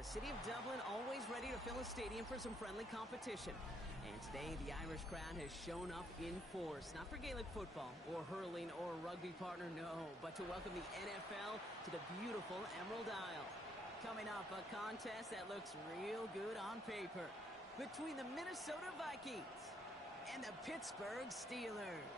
the city of Dublin always ready to fill a stadium for some friendly competition. And today, the Irish crowd has shown up in force. Not for Gaelic football, or hurling, or rugby partner, no. But to welcome the NFL to the beautiful Emerald Isle. Coming up, a contest that looks real good on paper. Between the Minnesota Vikings and the Pittsburgh Steelers.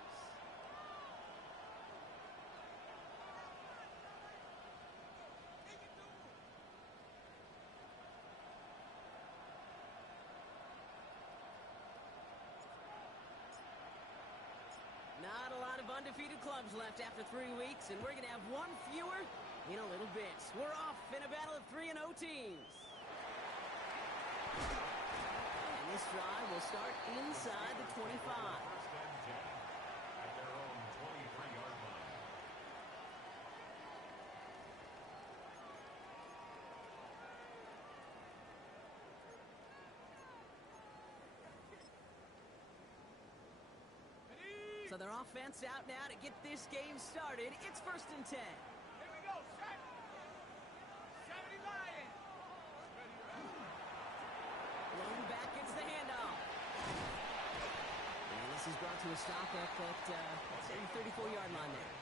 Not a lot of undefeated clubs left after 3 weeks, and we're going to have one fewer in a little bit. We're off in a battle of 3-0 teams. And this drive will start inside the 25. First and 10 at their own 23-yard line. So their offense out now to get this game started. It's 1st and 10. Here we go, set. 70 Lions. Lone back gets the handoff. And this is brought to a stop at that 34-yard line there.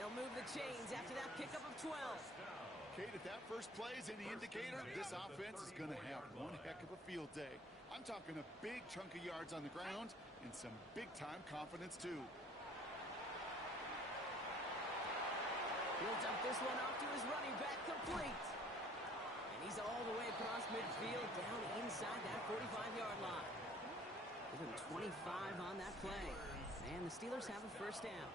They'll move the chains after that pickup of 12. Kate, if that first play is any indicator, this offense is going to have one heck of a field day. I'm talking a big chunk of yards on the ground and some big-time confidence, too. He'll dump this one off to his running back, complete. And he's all the way across midfield, down inside that 45-yard line. Give him 25 on that play. And the Steelers have a first down.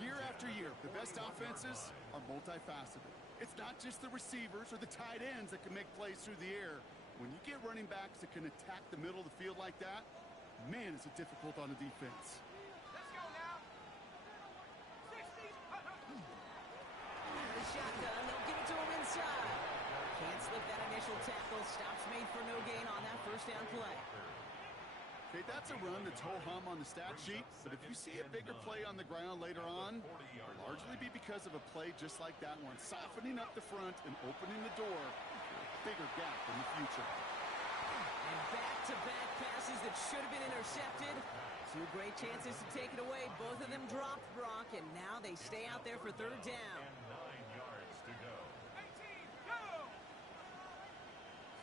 Year after year, the best offenses are multifaceted. It's not just the receivers or the tight ends that can make plays through the air. When you get running backs that can attack the middle of the field like that, man, is it difficult on the defense. Let's go now. 60. The shotgun, they'll give it to him inside. Can't slip that initial tackle. Stops made for no gain on that first down play. Okay, that's a run that's ho-hum on the stat sheet, but if you see a bigger play on the ground later on, it'll largely be because of a play just like that one, softening up the front and opening the door for a bigger gap in the future. And back-to-back passes that should have been intercepted. 2 great chances to take it away. Both of them dropped, Brock, and now they stay out there for 3rd down. And 9 yards to go. 18, go.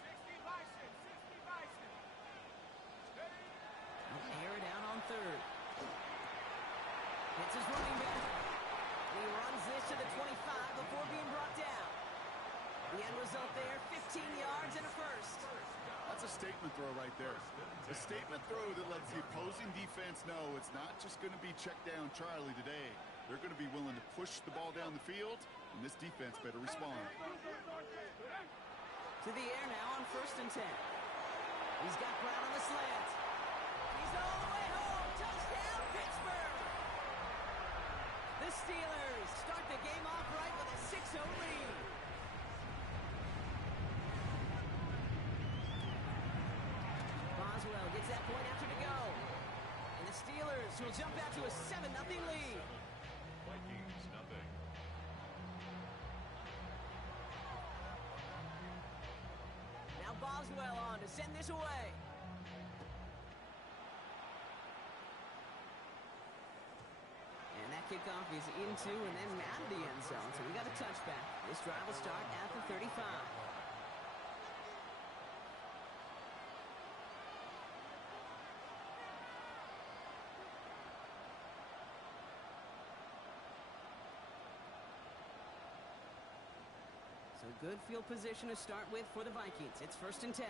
60 Bison, 60 Bison. Air it out on 3rd. It's his running back. He runs this to the 25 before being brought down. The end result there, 15 yards and a first. That's a statement throw right there. A statement throw that lets the opposing defense know it's not just going to be check down Charlie today. They're going to be willing to push the ball down the field, and this defense better respond. To the air now on 1st and 10. He's got Brown on the slant. He's all the way home. Touchdown, Pittsburgh! The Steelers start the game off right with a 6-0 lead. Boswell gets that point after to go. And the Steelers will jump out to a 7-0 lead. Vikings nothing. Now Boswell on to send this away. And that kickoff is into and then out of the end zone. So we got a touchback. This drive will start at the 35. So good field position to start with for the Vikings. It's 1st and 10.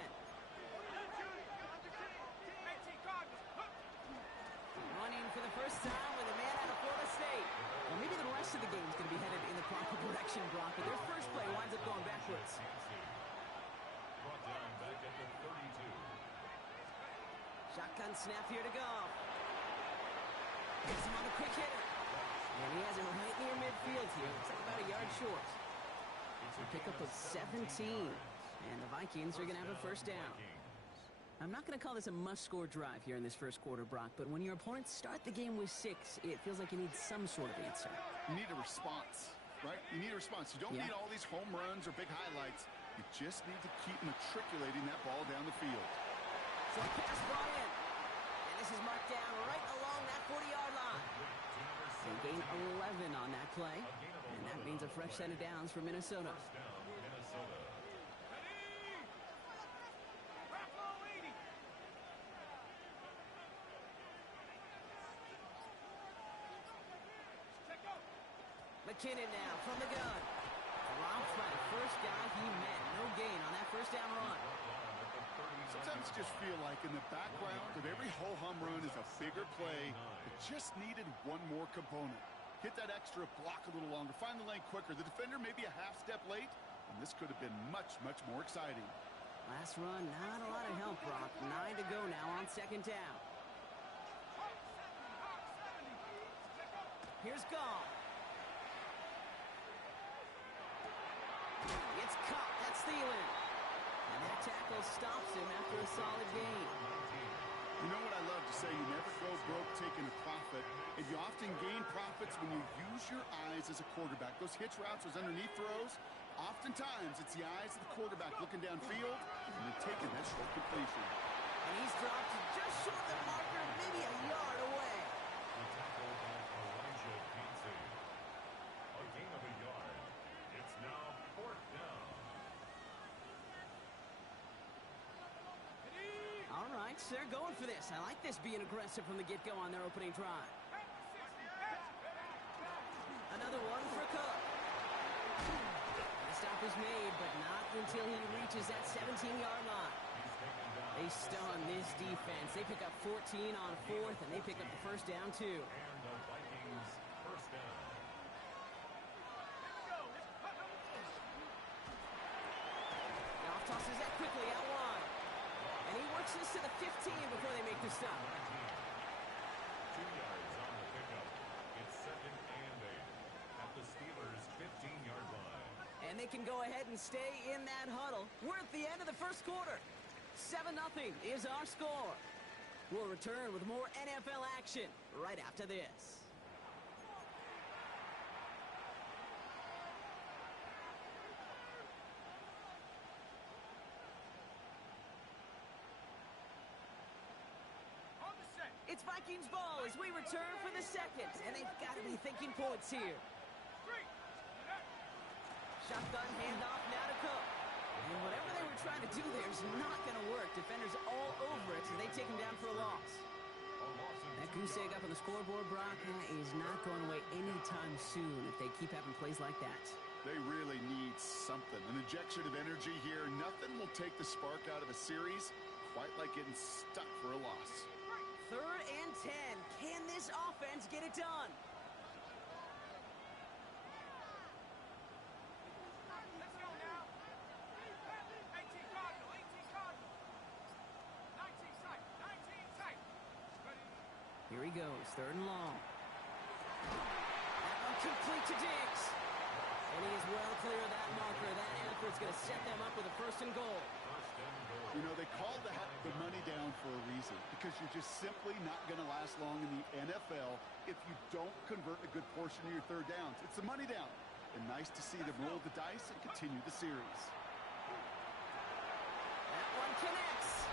Running for the first time with a man out of Florida State. Well, maybe the rest of the game is going to be headed in the proper direction, Brock, but their first play winds up going backwards. Brought down back at the 32. Shotgun snap here to go. Gets him on the quick hitter. And he has it right near midfield here. Looks like about a yard short. A pickup of 17. And the Vikings are going to have a first down. I'm not going to call this a must-score drive here in this first quarter, Brock, but when your opponents start the game with 6, it feels like you need some sort of answer. You need a response, right? You need a response. You don't need all these home runs or big highlights. You just need to keep matriculating that ball down the field. Short pass brought in. And this is marked down right along that 40-yard line. They gain 11 on that play. And that means a fresh set of downs for Minnesota. McKinnon now from the gun. Drops by the first guy he met. No gain on that first down run. Sometimes you just feel like in the background of every ho-hum run is a bigger play. It just needed one more component. Hit that extra block a little longer. Find the lane quicker. The defender may be a half step late, and this could have been much, much more exciting. Last run, not a lot of help, Brock. 9 to go now on second down. Here's Gall. It's caught. That's Thielen. And that tackle stops him after a solid gain. You know what I love to say? You never go broke taking a profit, and you often gain profits when you use your eyes as a quarterback. Those hitch routes, those underneath throws, oftentimes it's the eyes of the quarterback looking downfield and then taking that short completion. And he's dropped just short of the marker, maybe a yard away. A gain of a yard. It's now 4th down. All right, so they're going for this. I like this being aggressive from the get-go on their opening drive. Another one for Cook. The stop is made, but not until he reaches that 17-yard line. They stun this defense. They pick up 14 on 4th, and they pick up the first down, too. And the Vikings first down. Goff tosses that quickly out wide. And he works this to the 15 before they make the stop. 2 yards on the pickup. It's 2nd and 8 at the Steelers' 15-yard line. And they can go ahead and stay in that huddle. We're at the end of the first quarter. 7-0 is our score. We'll return with more NFL action right after this. It's Vikings ball as we return for the second, and they've got to be thinking points here. Shotgun handoff now to Cook. And whatever they were trying to do there is not going to work. Defenders all over it, so they take him down for a loss. That goose egg up on the scoreboard, Brock, is not going away anytime soon if they keep having plays like that. They really need something. An injection of energy here. Nothing will take the spark out of a series quite like getting stuck for a loss. 3rd and 10. Can this offense get it done? Let's go now. 18 Cardinal, 18 Cardinal. 19 tight, 19 tight. Ready? Here he goes, 3rd and long. That one complete to Diggs. And he is well clear of that marker. That effort's going to set them up with a 1st and goal. You know, they call the money down for a reason, because you're just simply not going to last long in the NFL if you don't convert a good portion of your 3rd downs. It's the money down. And nice to see them roll the dice and continue the series. That one connects.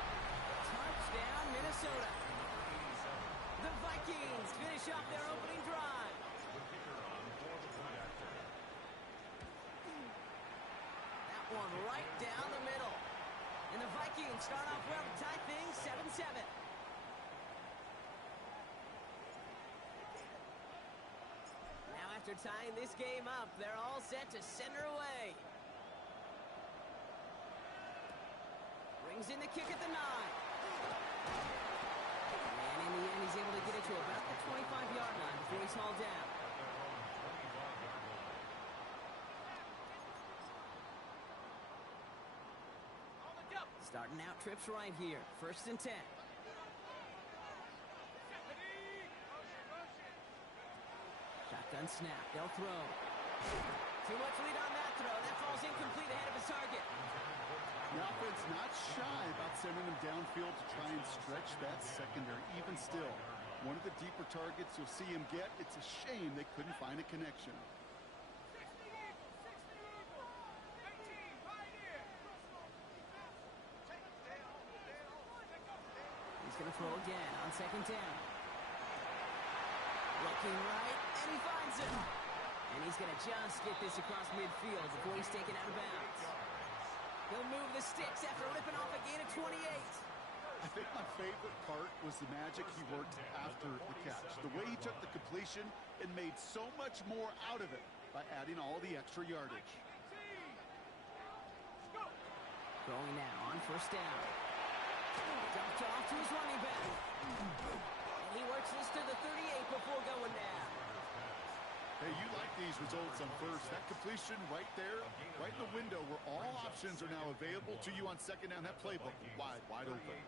Touchdown, Minnesota. The Vikings finish off their opening drive. The kicker on for the point after. That one right down the middle. And the Vikings start off well to tie things 7-7. Now after tying this game up, they're all set to send her away. Brings in the kick at the 9. And in the end, he's able to get it to about the 25-yard line before he's hauled down. Starting out trips right here. 1st and 10. Shotgun snap. They'll throw. Too much lead on that throw. That falls incomplete ahead of his target. The offense not shy about sending them downfield to try and stretch that secondary. Even still, one of the deeper targets you'll see him get. It's a shame they couldn't find a connection. 60 Eagles, 18 right here. He's going to throw again on second down. Looking right, and he finds him. And he's going to just get this across midfield before he's taken out of bounds. He'll move the sticks after ripping off a gain of 28. I think my favorite part was the magic he worked after the catch. The way he took the completion and made so much more out of it by adding all the extra yardage. Throwing now on first down. Dumped off to his running back. And he works this to the 38 before going down. Hey, you like these results on first. That completion right there, right in the window where all options are now available to you on second down. That playbook wide open.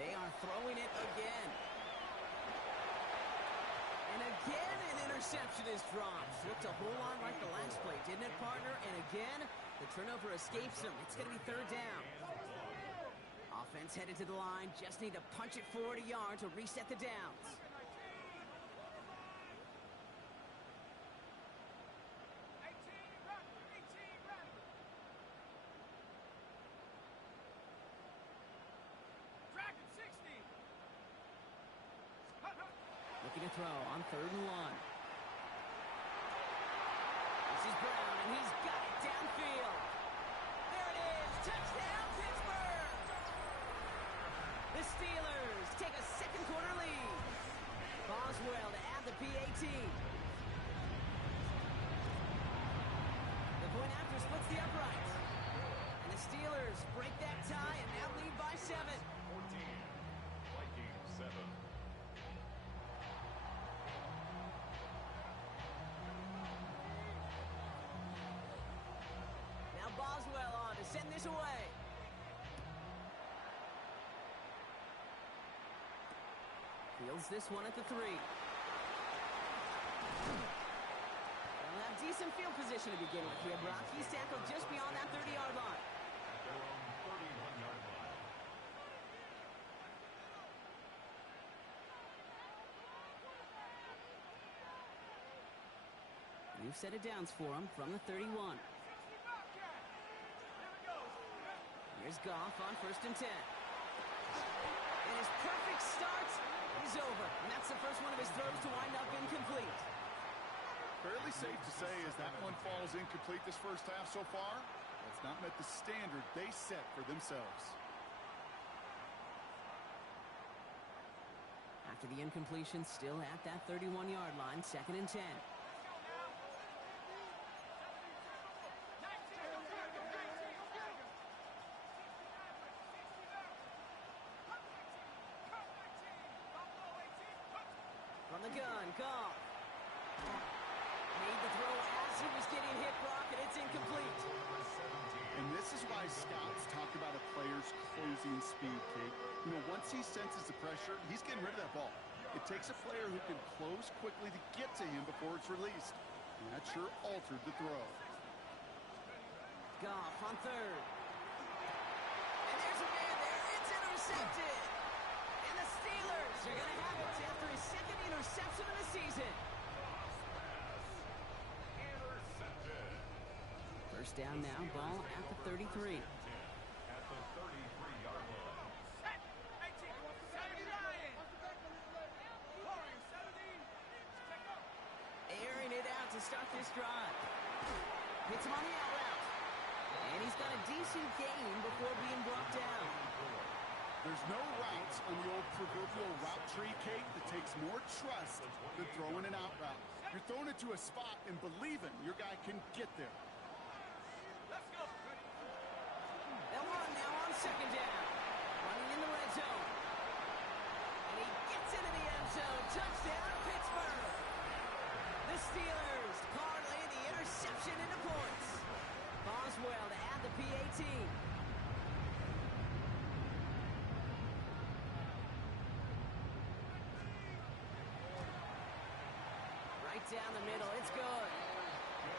They are throwing it again. And again, an interception is dropped. Looked a whole lot like the last play, didn't it, partner? And again, the turnover escapes him. It's going to be third down. Offense headed to the line. Just need to punch it forward a yard to reset the downs. Looking to throw on third and one. This is Brown, and he's got it downfield. There it is. Touchdown, Pittsburgh! The Steelers take a second quarter lead. Boswell to add the PAT. The point after splits the upright. And the Steelers break that tie and now lead by 7. 14. Vikings 7. Now Boswell on to send this away. Fields this one at the 3. They'll have decent field position to begin with here, Brock. He's tackled just beyond that 30-yard line. At their own 31-yard line. New set of downs for him from the 31. Here's Goff on first and 10. And his perfect start is over. And that's the first one of his throws to wind up incomplete. Fairly safe to say as that one falls incomplete this first half so far, it's not met the standard they set for themselves. After the incompletion, still at that 31-yard line, second and 10. From the gun, Goff. Made the throw as he was getting hit, Brock, and it's incomplete. And this is why scouts talk about a player's closing speed, Kate. You know, once he senses the pressure, he's getting rid of that ball. It takes a player who can close quickly to get to him before it's released. And that sure altered the throw. Goff on third. And there's a man there. It's intercepted. And the Steelers are going to have it after his second interception of the season. First down now, ball at the 33. At the 33-yard line. Airing it out to start this drive. Hits him on the out route. And he's got a decent gain before being brought down. There's no routes on the old proverbial route tree, Kate, that takes more trust than throwing an out route. You're throwing it to a spot and believing your guy can get there. They'll run now on second down. Running in the red zone. And he gets into the end zone. Touchdown, Pittsburgh. The Steelers parlay the interception into points. Boswell to add the PAT. Right down the middle. It's good.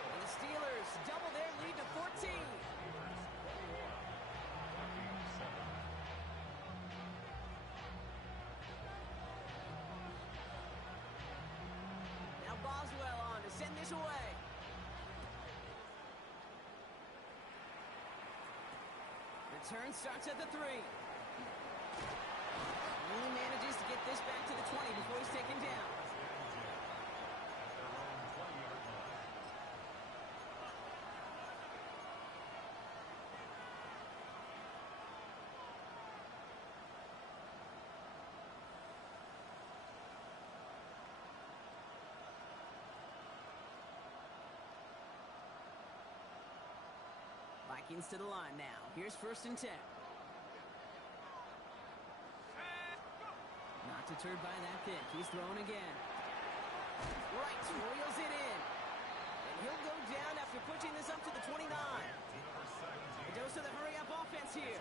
And the Steelers double their lead to 14. Now Boswell on to send this away. Return starts at the 3. Only manages to get this back to the 20 before he's taken down. Vikings to the line now. Here's 1st and 10. Not deterred by that kick. He's throwing again. Right, reels it in. And he'll go down after pushing this up to the 29. A dose of the hurry-up offense here.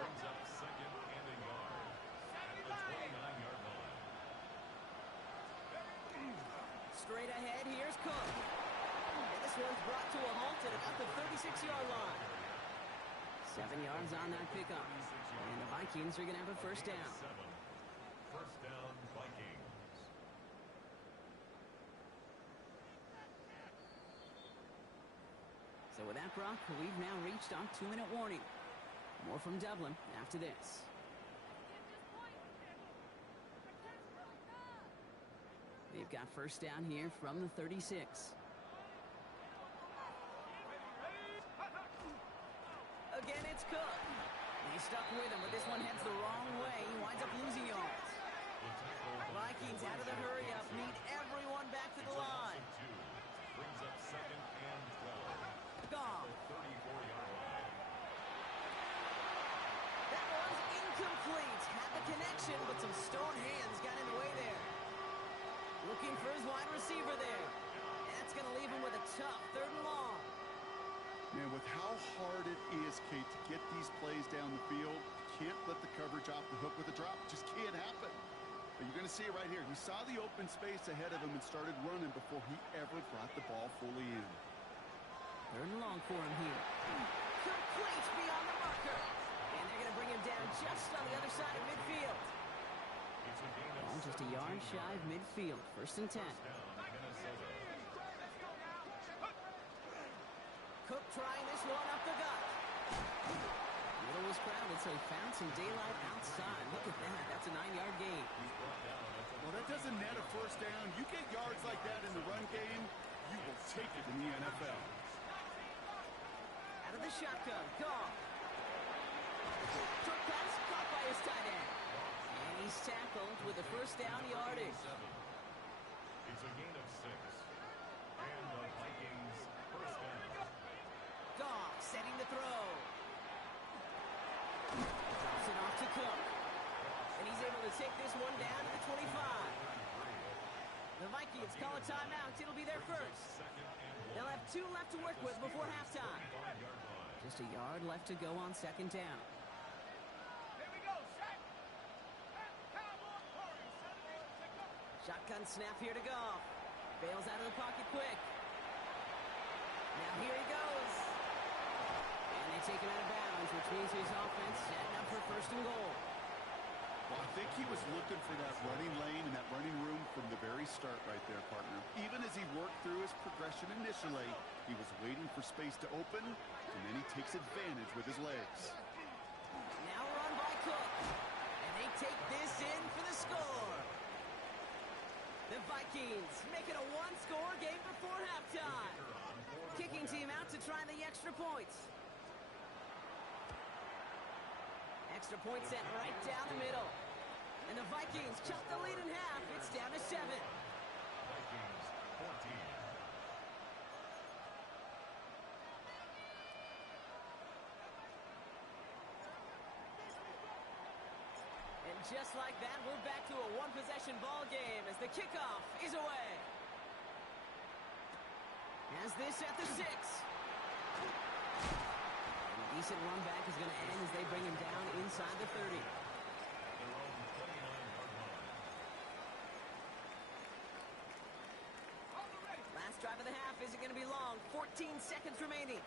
Brings up 2nd and a yard at the 29-yard line. Straight ahead, here's Cook. And this one's brought to a halt at about the 36-yard line. 7 yards on that pickup. And the Vikings are going to have a 1st down. 1st down, Vikings. So with that, Brock, we've now reached our 2-minute warning. More from Dublin after this. They've got 1st down here from the 36. Again, it's Cook. He's stuck with him, but this one heads the wrong way. He winds up losing yards. Vikings out of the hurry-up need everyone back to the line. Brings up 2nd and 12. Goff. 34-yard line. That one's incomplete. Had the connection, but some stone hands got in the way there. Looking for his wide receiver there. That's going to leave him with a tough 3rd and long. Man, with how hard it is, Kate, to get these plays down the field, you can't let the coverage off the hook with a drop. It just can't happen. But you're going to see it right here. He saw the open space ahead of him and started running before he ever brought the ball fully in. 3rd and long for him here. Complete beyond the marker. And they're going to bring him down just on the other side of midfield. Ball just a yard shy of midfield. 1st and 10. Cook trying this one up the gut. Middle was crowded, so he found some daylight outside. Look at that. That's a 9-yard gain. Well, that doesn't net a 1st down. You get yards like that in the run game, you will take it in the NFL. Out of the shotgun. Goff. Short pass caught by his tight end. And he's tackled with the 1st down yardage. It's a gain of 6. And the Vikings 1st down. Goff setting the throw. Drops it off to Cook. And he's able to take this one down to the 25. The Vikings call a timeout. It'll be their 1st. They'll have 2 left to work with before halftime. Just a yard left to go on 2nd down. Here we go, set. Shotgun snap here to Goff. Bails out of the pocket quick. Now here he goes. And they take him out of bounds, which means his offense setting up for 1st and goal. Well, I think he was looking for that running lane and that running room from the very start right there, partner. Even as he worked through his progression initially, he was waiting for space to open, and then he takes advantage with his legs. Now run by Cook. And they take this in for the score. The Vikings make it a 1-score game before halftime. Kicking team out to try the extra points. Extra point set right down the middle. And the Vikings chop the lead in half. It's down to 7. Vikings 14. And just like that, we're back to a 1-possession ball game as the kickoff is away. As this at the 6. A decent run back is going to end as they bring him down inside the 30. Their own 29-yard line. Last drive of the half isn't going to be long. 14 seconds remaining.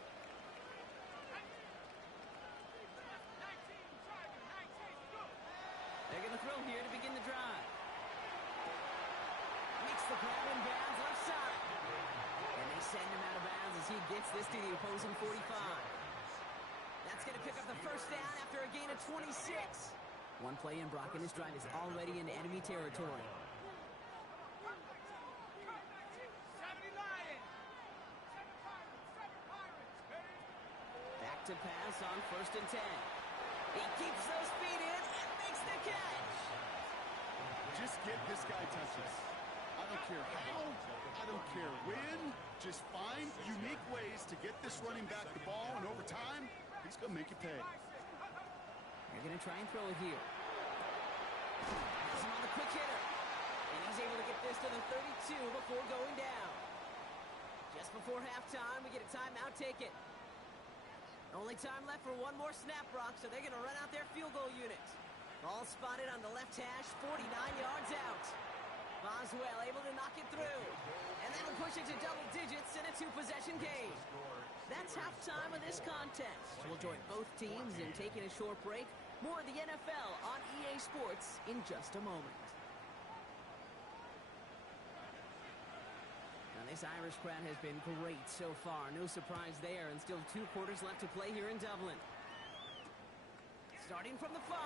They're going to throw here to begin the drive. Makes the grab in bounds left side. And they send him out of bounds as he gets this to the opposing 45. That's going to pick got the first down after a gain of 26. One play in, Brock, and his drive is already in enemy territory. Back to pass on 1st and 10. He keeps those feet in and makes the catch. Just get this guy touches. I don't care how, I don't care when. Just find unique ways to get this running back the ball, and over time, he's going to make you pay. They're going to try and throw it here. Has him on the quick hitter. And he's able to get this to the 32 before going down. Just before halftime, we get a timeout taken. Only time left for one more snap, Brock, so they're going to run out their field goal unit. Ball spotted on the left hash, 49 yards out. Boswell able to knock it through. And that'll push it to double digits in a 2-possession game. That's halftime of this contest. We'll join both teams in taking a short break. More of the NFL on EA Sports in just a moment. Now, this Irish crowd has been great so far. No surprise there, and still 2 quarters left to play here in Dublin. Starting from the 5.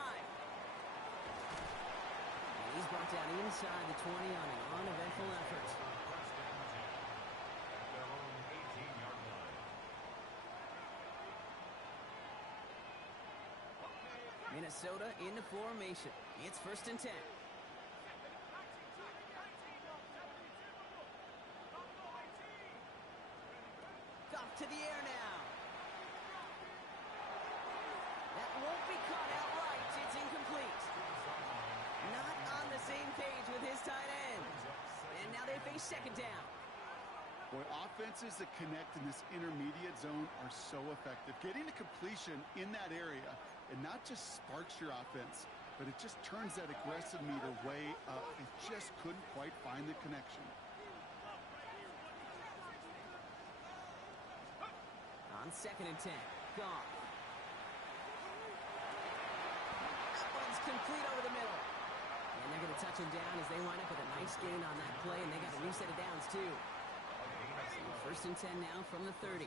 And he's brought down inside the 20 on an uneventful effort. Minnesota into formation. It's 1st and 10. Off to the air now. That won't be caught outright. It's incomplete. Not on the same page with his tight end. And now they face 2nd down. Boy, offenses that connect in this intermediate zone are so effective. Getting to completion in that area, and not just sparks your offense, but it just turns that aggressive meter way up. It just couldn't quite find the connection. On 2nd and 10. Goff. That one's complete over the middle. And they're going to touch him down as they line up with a nice gain on that play, and they got a new set of downs, too. So 1st and 10 now from the 30.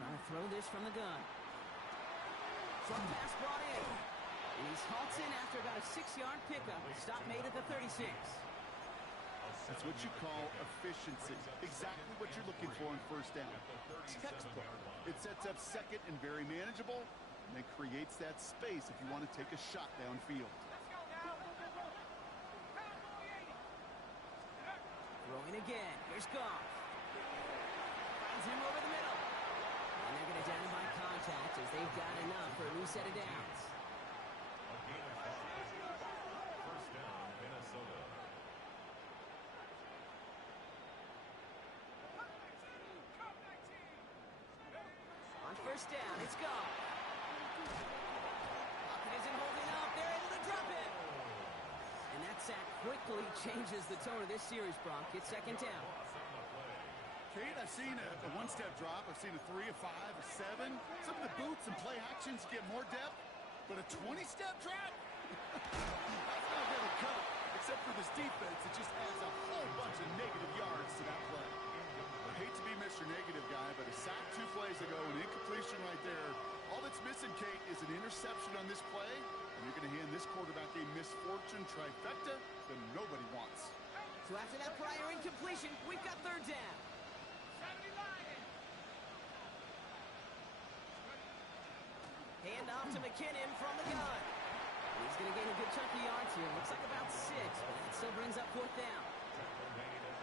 Trying to throw this from the gun. Short pass brought in. And he's halted in after about a 6-yard pickup. Stop made at the 36. That's what you call efficiency. Exactly what you're looking for on 1st down. Textbook. It sets up 2nd and very manageable, and then creates that space if you want to take a shot downfield. Throwing again. Here's Goff. Finds him over the middle. And they're going to down him by contact as they've got enough for a new set of downs. On 1st down, it's Goff. Pocket isn't holding up. They're able to drop it. And that sack quickly changes the tone of this series, Brock. It's 2nd down. Kate, I've seen a 1-step drop. I've seen a 3, a 5, a 7. Some of the boots and play actions get more depth, but a 20-step drop? That's not going to cut. Except for this defense, it just adds a whole bunch of negative yards to that play. I hate to be Mr. Negative guy, but a sack 2 plays ago, an incompletion right there. All that's missing, Kate, is an interception on this play, and you're going to hand this quarterback a misfortune trifecta that nobody wants. So after that prior incompletion, we've got 3rd down. Hand off to McKinnon from the gun. He's going to gain a good chunk of yards here. Looks like about 6, but that still brings up 4th down.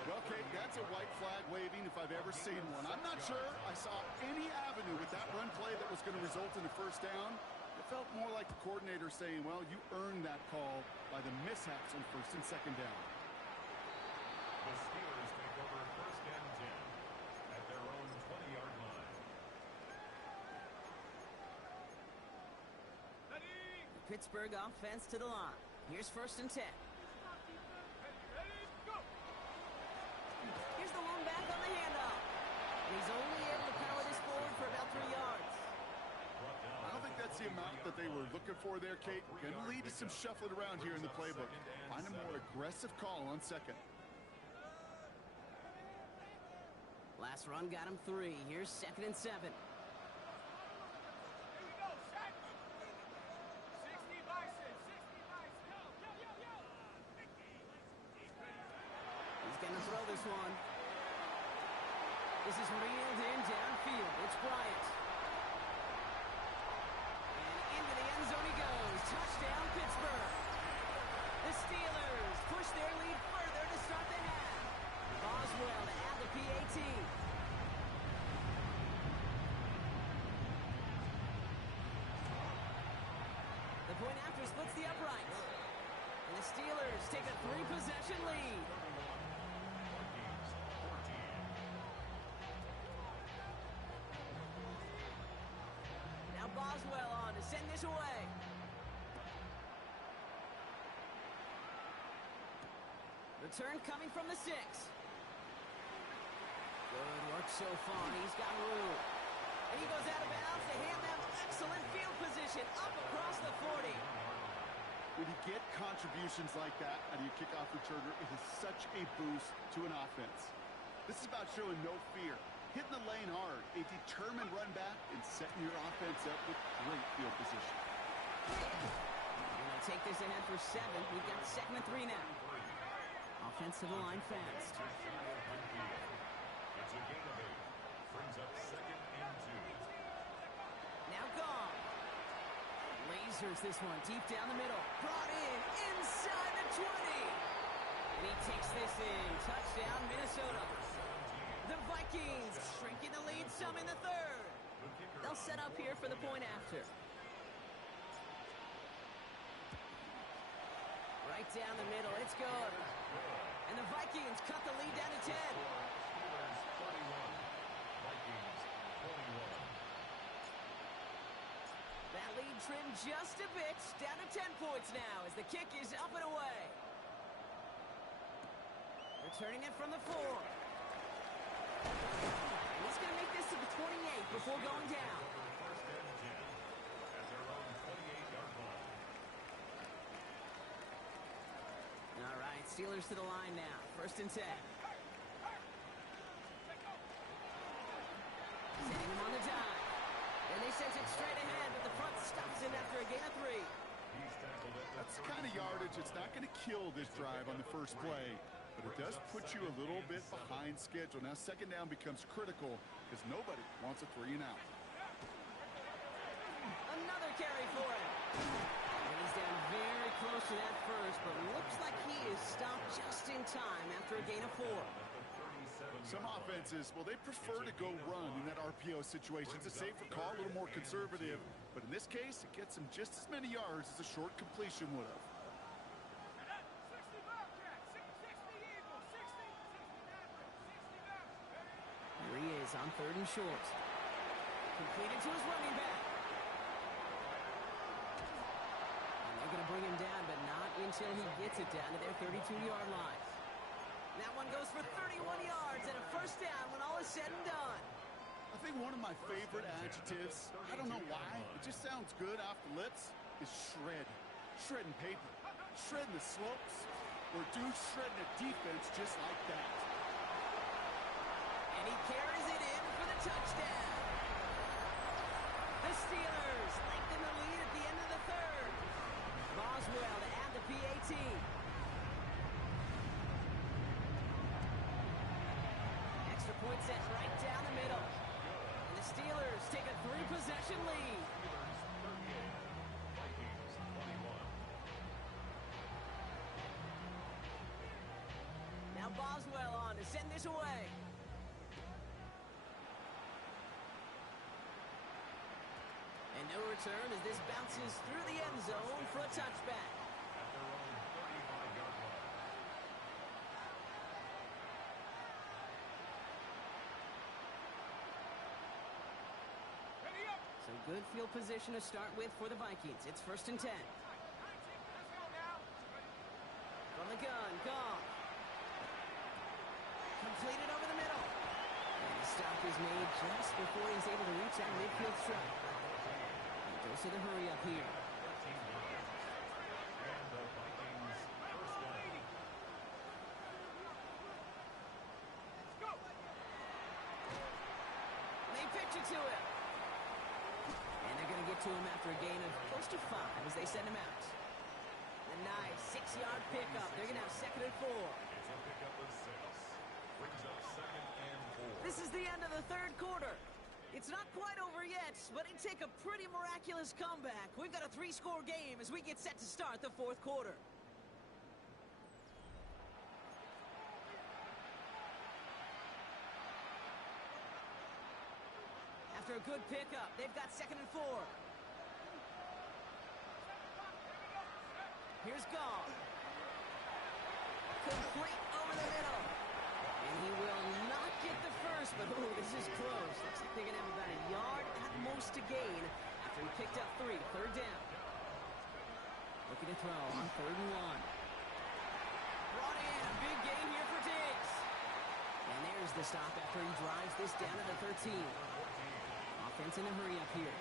Well, Kate, that's a white flag waving if I've ever seen one. I'm not sure I saw any avenue with that run play that was going to result in a 1st down. It felt more like the coordinator saying, well, you earned that call by the mishaps on 1st and 2nd down. The Steelers take over 1st and 10 at their own 20-yard line. Pittsburgh offense to the line. Here's 1st and 10. Here's the lone back on the handoff. And he's only able to power this forward for about 3 yards. I don't think that's the amount that they were looking for there, Kate. Going to lead to some shuffling around here in the playbook. Find a more aggressive call on second. Last run got him 3. Here's 2nd and 7. Here you go, set. 60 Bison, 60 Bison. Yo, yo, yo, yo. He's going to throw this one. This is reeled in downfield. It's Bryant. And into the end zone he goes. Touchdown, Pittsburgh. The Steelers push their lead further to start the half. Boswell to add the PAT. The point after splits the uprights. And the Steelers take a 3-possession lead. Now Boswell on to send this away. Return coming from the 6. Good work so far. He's got room. And he goes out of bounds to hand them excellent field position up across the 40. When you get contributions like that out of your kickoff returner, it is such a boost to an offense. This is about showing no fear, hitting the lane hard, a determined run back, and setting your offense up with great field position. And they'll take this ahead for 7. We've got 2nd and 3 now. Offense to the line fast. It's a gain of 8. Brings up 2nd and 2. Now gone. Lasers this one deep down the middle. Brought in inside the 20. And he takes this in. Touchdown, Minnesota. The Vikings shrinking the lead some in the 3rd. They'll set up here for the point after. Right down the middle. It's good. And the Vikings cut the lead down to 10. Steelers 31. Vikings 21. That lead trimmed just a bit. Down to 10 points now as the kick is up and away. Returning it from the 4. And he's going to make this to the 28 before going down. First and 10 at their own 28-yard line. All right, Steelers to the line now. 1st and 10. Setting him on the dive. And they sent it straight ahead, but the front stops him after a gain of 3. He's tackled at the That's the kind of yardage that's not going to kill this drive on the first play, but it does put you a little bit behind schedule. Now, 2nd down becomes critical because nobody wants a 3 and out. Another carry for him. And he's down very close to that first, but looks like he is stopped just in time after a gain of 4. Some offenses, well, they prefer to go run in that RPO situation. It's a safer call, a little more conservative. But in this case, it gets him just as many yards as a short completion would have. 60 Bobcats, 60 Eagles, 60 Mavericks, 60 Mavericks. Here he is on 3rd and short. Completed to his running back. And they're going to bring him down, but not until he gets it down to their 32-yard line. That one goes for 31 yards and a 1st down when all is said and done. I think one of my favorite adjectives, I don't know why, it just sounds good off the lips, is shred. Shredding paper. Shredding the slopes. Or dude shredding a defense just like that. And he carries it in for the touchdown. The Steelers lengthen the lead at the end of the 3rd. Boswell to add the PAT. Extra point set right down the middle. And the Steelers take a 3-possession lead. Vikings 21. Now Boswell on to send this away. And no return as this bounces through the end zone for a touchback. At their own 35-yard line. Ready up. So good field position to start with for the Vikings. It's 1st and 10. Let's go now. From the gun, Goff. Completed over the middle. And the stop is made just before he's able to reach that midfield strike. He goes to the hurry up here. 13 yards. And the Vikings first down. pitch it to him. And they're going to get to him after a gain of close to 5 as they send him out. A nice 6-yard pickup. They're going to have 2nd and 4. It's a pickup of 6. Brings up 2nd and 4. This is the end of the 3rd quarter. It's not quite over yet, but it'd take a pretty miraculous comeback. We've got a 3-score game as we get set to start the 4th quarter. After a good pickup, they've got 2nd and 4. Here's Gall. Complete over the middle. And he will not get the first, but ooh, this is close. Looks like they're going to have about a yard at most to gain after he picked up 3. 3rd down. Looking to throw on 3rd and 1. Brought in a big gain here for Diggs. And there's the stop after he drives this down to the 13. Offense in a hurry up here.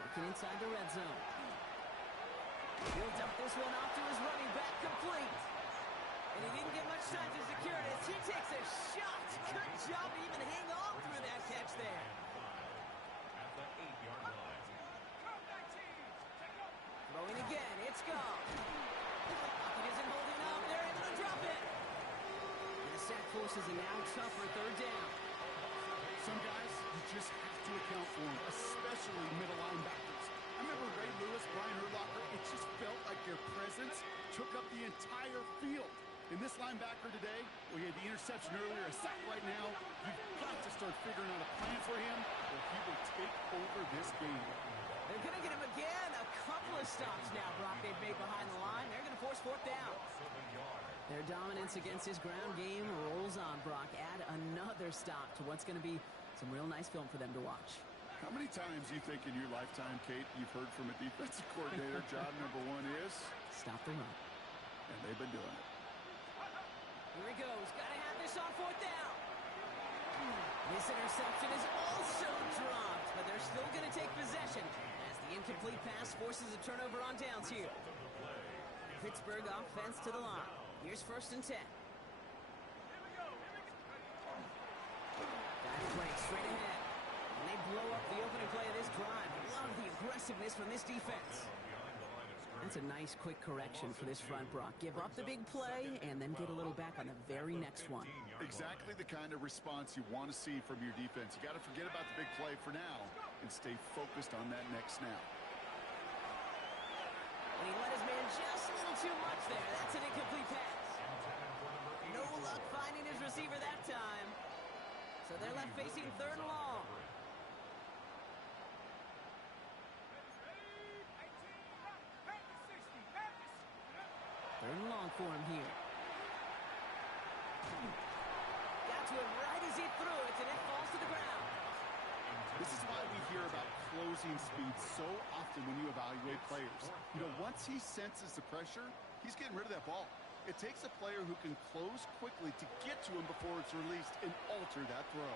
Working inside the red zone. He'll dump this one off to his running back, complete. And he didn't get much time to secure it as he takes a shot. Good job to even hang on through that catch there. At the 8-yard line. Throwing again, it's gone. Pocket isn't holding up. They're able to drop it. And the sack forces a now tougher 3rd down. Some guys, you just have to account for them, especially middle linebackers. I remember Ray Lewis, Brian Urlacher, it just felt like their presence took up the entire field. In this linebacker today, we had the interception earlier, a sack right now. You've got to start figuring out a plan for him, or he will take over this game. They're going to get him again. A couple of stops now, Brock, they've made behind the line. They're going to force 4th down. Their dominance against his ground game rolls on, Brock. Add another stop to what's going to be some real nice film for them to watch. How many times do you think in your lifetime, Kate, you've heard from a defensive coordinator, job number 1 is? Stop the run. And they've been doing it. Here he goes. Got to have this on 4th down. This interception is also dropped, but they're still going to take possession as the incomplete pass forces a turnover on downs here. Pittsburgh offense to the line. Here's 1st and 10. Guide play straight ahead. And they blow up the opening play of this drive. Love the aggressiveness from this defense. That's a nice quick correction for this front, Brock. Give up the big play and then get a little back on the very next one. Exactly the kind of response you want to see from your defense. You got to forget about the big play for now and stay focused on that next snap. And he let his man just a little too much there. That's an incomplete pass. No luck finding his receiver that time. So they're left facing 3rd and long. 3rd and long for him here. Got to him right as he threw it, and it falls to the ground. This is why we hear about closing speed so often when you evaluate players. You know, once he senses the pressure, he's getting rid of that ball. It takes a player who can close quickly to get to him before it's released and alter that throw.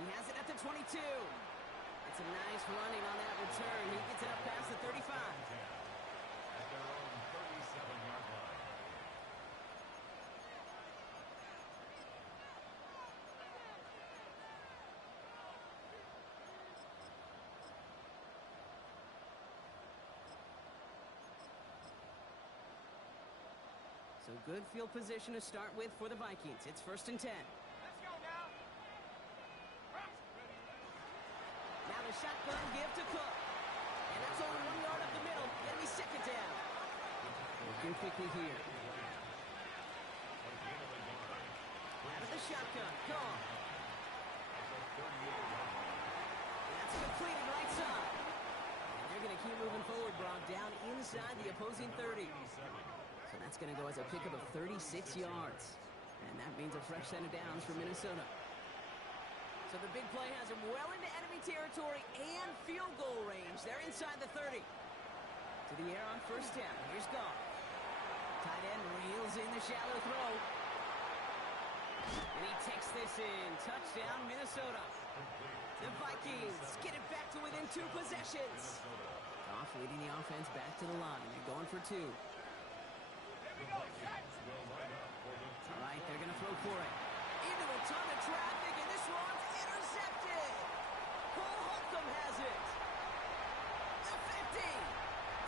He has it at the 22. It's a nice running on that return. He gets it up past the 35. At their own 37-yard line. So good field position to start with for the Vikings. It's 1st and 10. Let's go now. Now the shotgun give to Cook. And that's only 1 yard up the middle. Gonna be 2nd down. Looking quickly here. Out of the shotgun. Gone. That's completed right side. And they're going to keep moving forward, Brock, down inside the opposing 30. So that's going to go as a pickup of 36 yards. And that means a fresh set of downs for Minnesota. So the big play has them well into enemy territory and field goal range. They're inside the 30. To the air on 1st down. Here's Goff. Tight end reels in the shallow throw. And he takes this in. Touchdown, Minnesota. The Vikings get it back to within 2 possessions. Goff leading the offense back to the line. They're going for 2. All right, they're going to throw for it. Into a ton of traffic, and this one's intercepted. Cole Holcomb has it. The 50.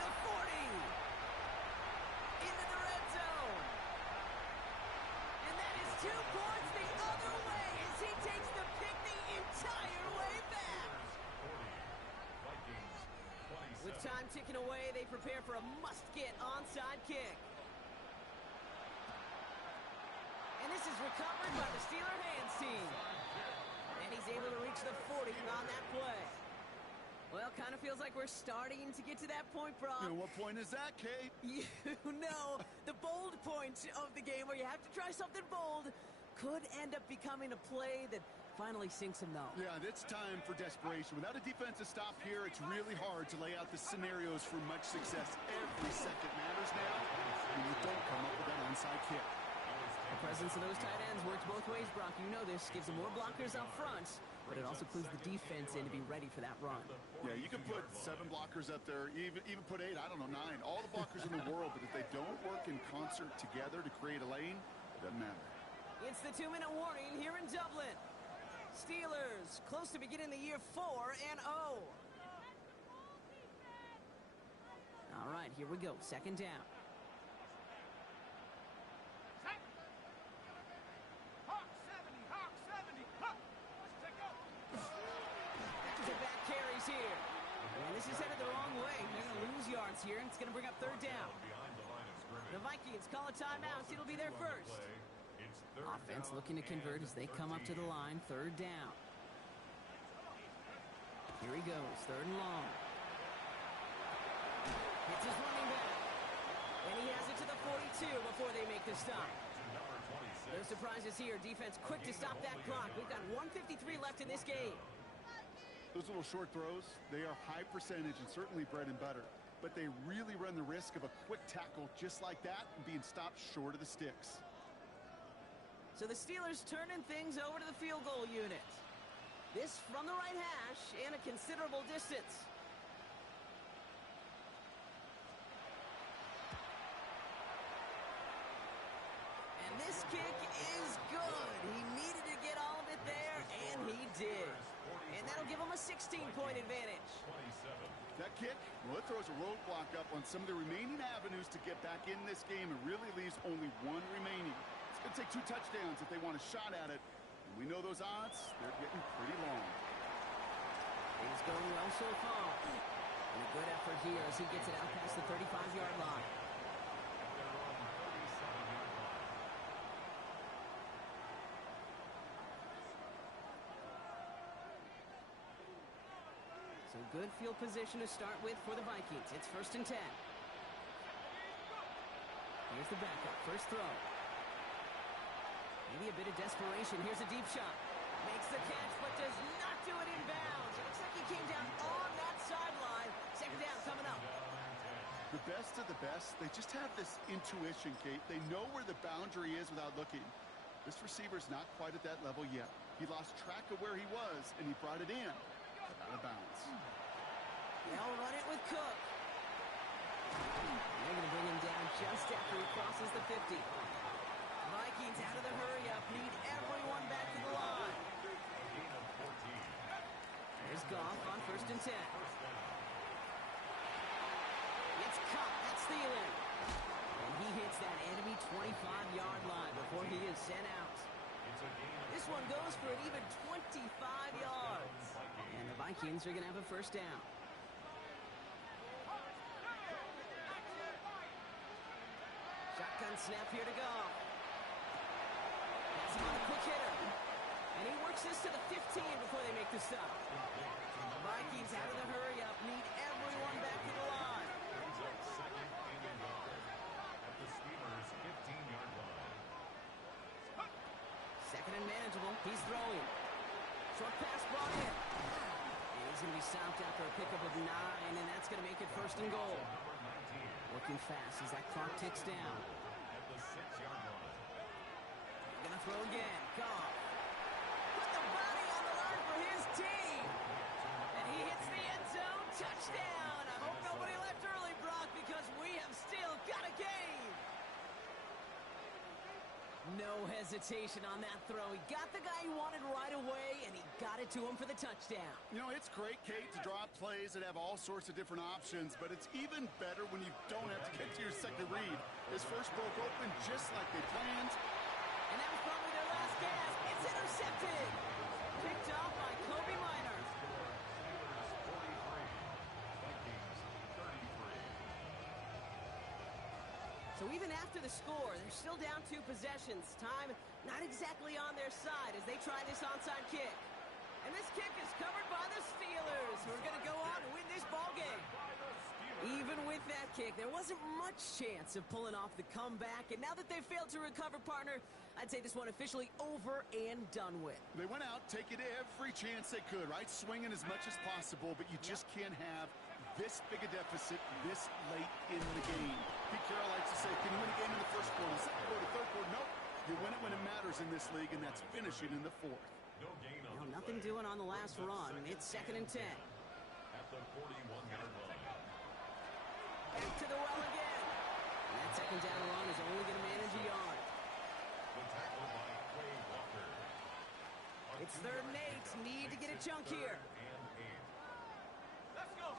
The 40. Into the red zone. And that is 2 points the other way as he takes the pick the entire way back. With time ticking away, they prepare for a must-get onside kick. And this is recovered by the Steeler hands team. And he's able to reach the 40 on that play. Well, kind of feels like we're starting to get to that point, Brock. You know, what point is that, Kate? You know, the bold point of the game where you have to try something bold could end up becoming a play that finally sinks him, though. Yeah, it's time for desperation. Without a defensive stop here, it's really hard to lay out the scenarios for much success. Every second matters now when you don't come up with that onside kick. The presence of those tight ends works both ways, Brock. You know this. Gives them more blockers up front, but it also clues the defense in to be ready for that run. Yeah, you can put 7 blockers up there, even put 8, I don't know, 9. All the blockers in the world, but if they don't work in concert together to create a lane, it doesn't matter. It's the 2-minute warning here in Dublin. Steelers close to beginning the year 4-0. All right, here we go. Second down. Hawk 70, Hawk 70, Hawk. Let's take off. Back-to-back carries here. And this is headed the wrong way. They're going to lose yards here, and it's going to bring up third down. The Vikings call a timeout. It'll be their first. Offense looking to convert as they come up to the line. Third down. Here he goes. Third and long. Hits his running back. And he has it to the 42 before they make the stop. No surprises here. Defense quick to stop that clock. We've got 1:53 left in this game. Those little short throws, they are high percentage and certainly bread and butter. But they really run the risk of a quick tackle just like that and being stopped short of the sticks. So the Steelers turning things over to the field goal unit. This from the right hash and a considerable distance. And this kick is good. He needed to get all of it there, and he did. And that'll give him a 16-point advantage. That kick, well, it throws a roadblock up on some of the remaining avenues to get back in this game and really leaves only one remaining. It's going to take 2 touchdowns if they want a shot at it. And we know those odds, they're getting pretty long. He's going well so far. And a good effort here as he gets it out past the 35-yard line. So good field position to start with for the Vikings. It's 1st and 10. Here's the backup. First throw. Maybe a bit of desperation. Here's a deep shot. Makes the catch, but does not do it in bounds. It looks like he came down on that sideline. Second down coming up. The best of the best, they just have this intuition, Kate. They know where the boundary is without looking. This receiver's not quite at that level yet. He lost track of where he was, and he brought it in. Out of bounds. They'll run it with Cook. They're going to bring him down just after he crosses the 50. Vikings out of the hurry-up. Need everyone back to the line. There's Goff on 1st and 10. It's Cup. That's Thielen. And he hits that enemy 25-yard line before he is sent out. This one goes for an even 25 yards. And the Vikings are going to have a first down. Shotgun snap here to Goff. That's him on a quick hitter. And he works this to the 15 before they make the stop. Vikings out of the hurry-up. Need everyone back to the line. At the Steelers' 15-yard line. Second and manageable. He's throwing. Short pass brought in. And he's going to be stopped after a pickup of 9, and that's going to make it 1st and goal. Working fast as that clock ticks down. At the 6-yard line. Going to throw again. Goff. Put the body on the line for his team. hesitation on that throw. He got the guy he wanted right away, and he got it to him for the touchdown. You know, it's great, Kate, to draw up plays that have all sorts of different options, but it's even better when you don't have to get to your second read. His first broke open just like they planned. And that was probably their last gasp. It's intercepted. Picked off by Kobe Minor. So even after the score, they're still down 2 possessions. Time not exactly on their side as they try this onside kick. And this kick is covered by the Steelers, who are going to go on to win this ballgame. Even with that kick, there wasn't much chance of pulling off the comeback. And now that they failed to recover, partner, I'd say this one officially over and done with. They went out taking every chance they could, right? Swinging as much as possible, but you just can't have this big a deficit this late in the game. Pete Carroll likes to say, can you win a game in the first quarter, second quarter, third quarter? Nope. You win it when it matters in this league, and that's finishing in the fourth. Nothing doing on the last run. It's 2nd and 10. At the 41-yard line. Back to the well again. And that second down run is only going to manage a yard. The tackle by Quay Walker. It's 3rd and 8. Need to get a chunk here. Let's go.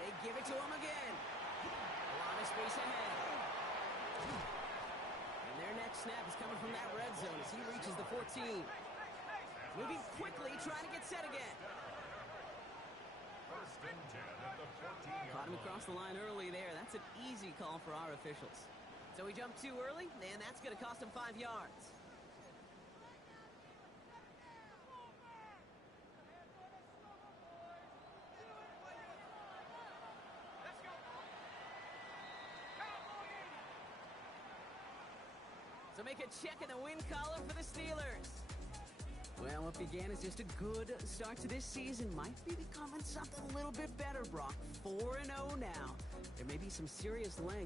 They give it to him again. A lot of space ahead. And their next snap is coming from that red zone as he reaches the 14. Moving quickly, trying to get set again. 1st and 10 at the 14-yard Caught him line. across the line early there. That's an easy call for our officials. So he jumped too early, and that's going to cost him 5 yards. Let's go. Cowboys. So make a check in the win column for the Steelers. Well, what began as just a good start to this season might be becoming something a little bit better, Brock. 4-0 now. There may be some serious length